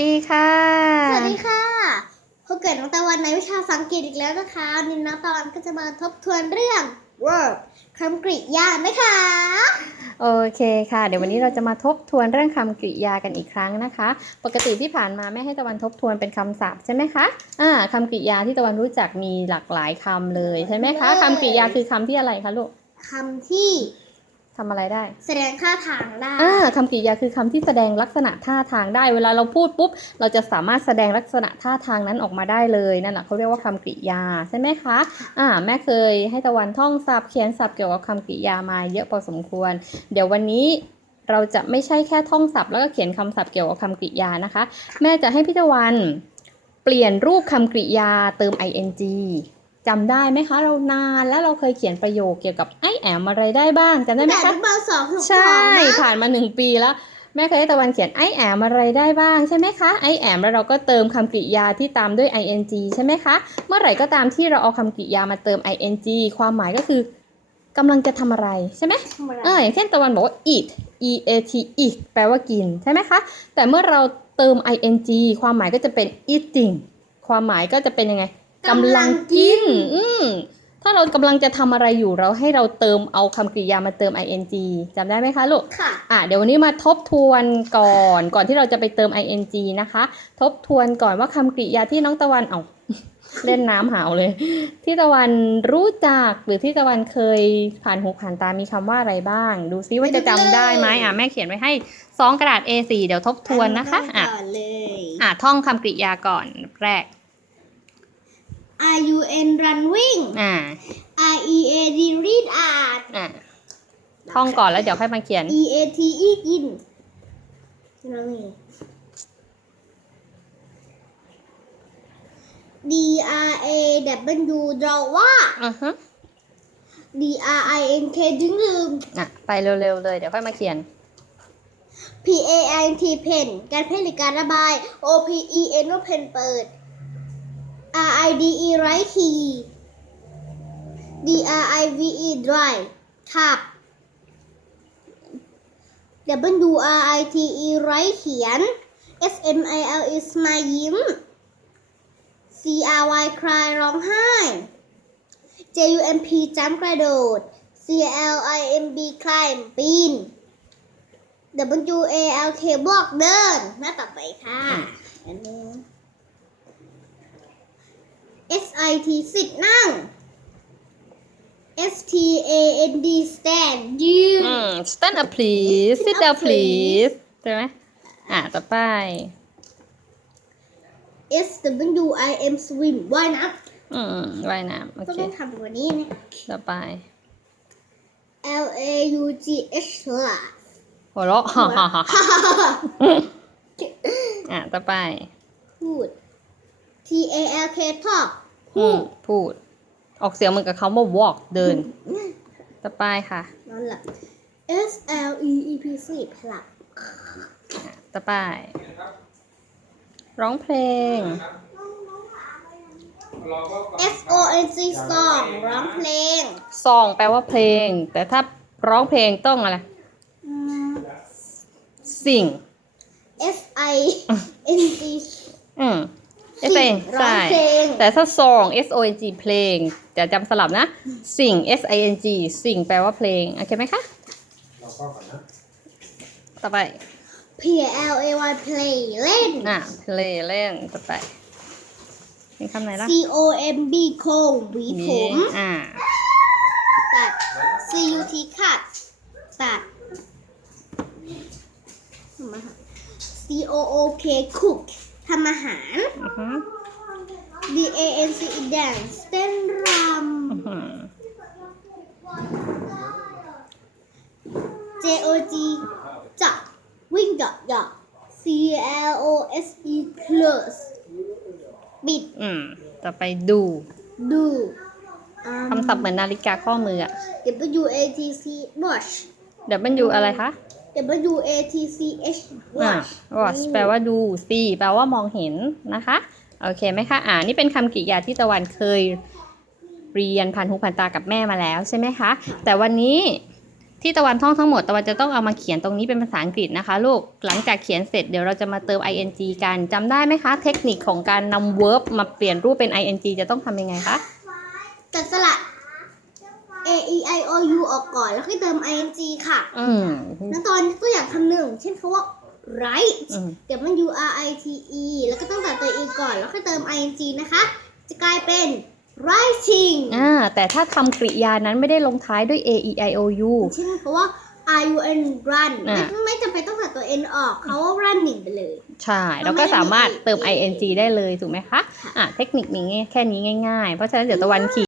ดีค่ะ สวัสดีค่ะพบกับน้องตะวันในวิชาภาษาอังกฤษอีกแล้วนะคะวันนี้น้องตะวันก็จะมาทบทวนเรื่อง verb คำกริยานะคะ โอเคค่ะ เดี๋ยววันนี้เราจะมาทบทวนเรื่องคำกริยากันอีกครั้งนะคะ ปกติที่ผ่านมาแม่ให้ตะวันทบทวนเป็นคำศัพท์ใช่ไหมคะอ่าคำกริยาที่ตะวันรู้จักมีหลากหลายคำเลยใช่ไหมคะคำกริยาคือคำที่อะไรคะลูกคำที่ ทำอะไรได้ แสดงท่าทางได้อ่าคำกริยาคือคำที่แสดงลักษณะท่าทางได้ เวลาเราพูดปุ๊บ เราจะสามารถแสดงลักษณะท่าทางนั้นออกมาได้เลยนั่นแหละเขาเรียกว่าคำกริยาใช่ไหมคะ อ่า แม่เคยให้ตะวันท่องศัพท์เขียนศัพท์เกี่ยวกับคำกริยามาเยอะพอสมควร เดี๋ยววันนี้เราจะไม่ใช่แค่ท่องศัพท์ แล้วก็เขียนคำศัพท์เกี่ยวกับคำกริยานะคะ แม่จะให้พี่ตะวันเปลี่ยนรูปคำกริยาเติม ing จำได้ไหมคะ เรานานแล้วเราเคยเขียนประโยคเกี่ยวกับไอแอมอะไรได้บ้างจำได้ไหมแต่คะเบอร์สองถึงสใช่องนะผ่านมาหนึ่งปีแล้วแม่เคยให้ตะวันเขียน I am อะไรได้บ้างใช่ไหมคะ I am แล้วเราก็เติมคำกริยาที่ตามด้วย ing ใช่ไหมคะ เมื่อไหร่ก็ตามที่เราเอาคำกริยามาเติม ing ความหมายก็คือกำลังจะทำอะไรใช่ไหมทำอะไรเอออย่างเช่นตะวันบอกว่า eat e a t eat แปลว่ากินใช่ไหมคะ แต่เมื่อเราเติม ing ความหมายก็จะเป็น eating ความหมายก็จะเป็นยังไง กำลังกิน อืมถ้าเรากำลังจะทำอะไรอยู่เราให้เราเติมเอาคำกริยามาเติม ing จำได้ไหมคะลูก ค่ะ อะเดี๋ยววันนี้มาทบทวนก่อน ก่อนที่เราจะไปเติม ing นะคะ ทบทวนก่อนว่าคำกริยาที่น้องตะวันเอา เล่นน้ำหาวเลย ที่ตะวันรู้จักหรือที่ตะวันเคยผ่านหูผ่านตามีคำว่าอะไรบ้าง ดูซิว่าจะจำได้ไหมอะแม่เขียนไว้ให้ซองกระดาษ A4 เดี๋ยวทบทวนนะคะ อะ ก่อนเลย อะท่องคำกริยาก่อนแรก R U N run วิ่ง อ่า R E A D read อ่านอะท่องก่อนแล้วเดี๋ยวค่อยมาเขียน E A T E กินแล้วนี่ D R A W draw ว่าอือฮึ D R I N K ดึงลืม อะ ไปเร็วๆเลย เดี๋ยวค่อยมาเขียน P A I N T pen การเพ่นหรือการระบาย O P E N ว่าเพนเปิด R I D E right key D R I V E drive ขับ W R I T E right เขียน S M I L E smile ยิ้ม C R Y cry ร้องไห้ J U M P jump กระโดด C L I M B climb ปีน W A L K บอกเดินหน้าต่อไปค่ะอันนี้ S I T สิทธิ์นั่ง S T A N D stand ยืน อืม stand up please sit down please ใช่ไหมอะต่อไป S W I M swim ว่ายน้อืมว่ายน้ำโอำก็เค ต้องทำกว่านี้นะ ต่อไป L A U G H ล่ะ หัวเราะ ฮ่าฮ่าฮ่าอะต่อไป พูด T A L K talk อืพูมดพูด ออกเสียงเหมือนกับคำว่า walk เดิน ต่อไปค่ะนั่นแหละ S L E E P สิผลักต่อไป ร้องเพลง S O N G song ร้องเพลงซองแปลว่าเพลง แต่ถ้าร้องเพลงต้องอะไร อืม สิ่ง S I N G อืม เอสเองร้องใช่เพลง แต่ถ้าซอง S O N G เพลงจะจำสลับนะ สิ่ง S I N G สิ่งแปลว่าเพลง โอเคไหมคะ เราก็ก่อนนะ ต่อไป P L A Y play เล่น อะ play เล่น ต่อไป มีคำไหนล่ะ C O M B โคงหวีผมอ่า ตัด C U T ขัดตัดทำอาหาร C O O K cook ทำอาหาร อือฮึ D A N C E dance เต้นรอื้อหือำ J O G จับวิ่งเหยาะเหยาะ C L O S E close ปิดอืมต่อไปดูดูอืม คำศัพท์เหมือนนาฬิกาข้อมืออะ W A T C watch เดี๋ยวมันอยู่อะไรคะ W A T C H อ่า watch watch แปลว่าดู see แปลว่ามองเห็นนะคะ โอเคไหมคะ อ่า นี่เป็นคำกริยาที่ตะวันเคยเรียนผ่านหูผ่านตากับแม่มาแล้วใช่ไหมคะ แต่วันนี้ที่ตะวันท่องทั้งหมดตะวันจะต้องเอามาเขียนตรงนี้เป็นภาษาอังกฤษนะคะลูก หลังจากเขียนเสร็จเดี๋ยวเราจะมาเติม ing กันจำได้ไหมคะ เทคนิคของการนำ verb มาเปลี่ยนรูปเป็น ing จะต้องทำยังไงคะจัดสระ a e i o u ออกก่อน แล้วค่อยเติม ing ค่ะ อืม แล้วตอนตัวอย่างคำหนึ่ง เช่นคำว่า write อืม เดี๋ยวมัน u r i t e แล้วก็ต้องตัดตัว e ก่อน แล้วค่อยเติม ing นะคะ จะกลายเป็น writing อ่า แต่ถ้าคำกริยานั้นไม่ได้ลงท้ายด้วย a e i o u เช่นคำว่า r u n run อะไม่ไม่จำเป็นต้องตัดตัว n ออกเขาว่า running ไปเลย ใช่ แล้วก็สามารถเติมเราไม่ได้มี ing ได้เลย ถูกไหมคะ อะ เทคนิคนี้แค่นี้ง่ายๆ เพราะฉะนั้นเดี๋ยวตะวันขี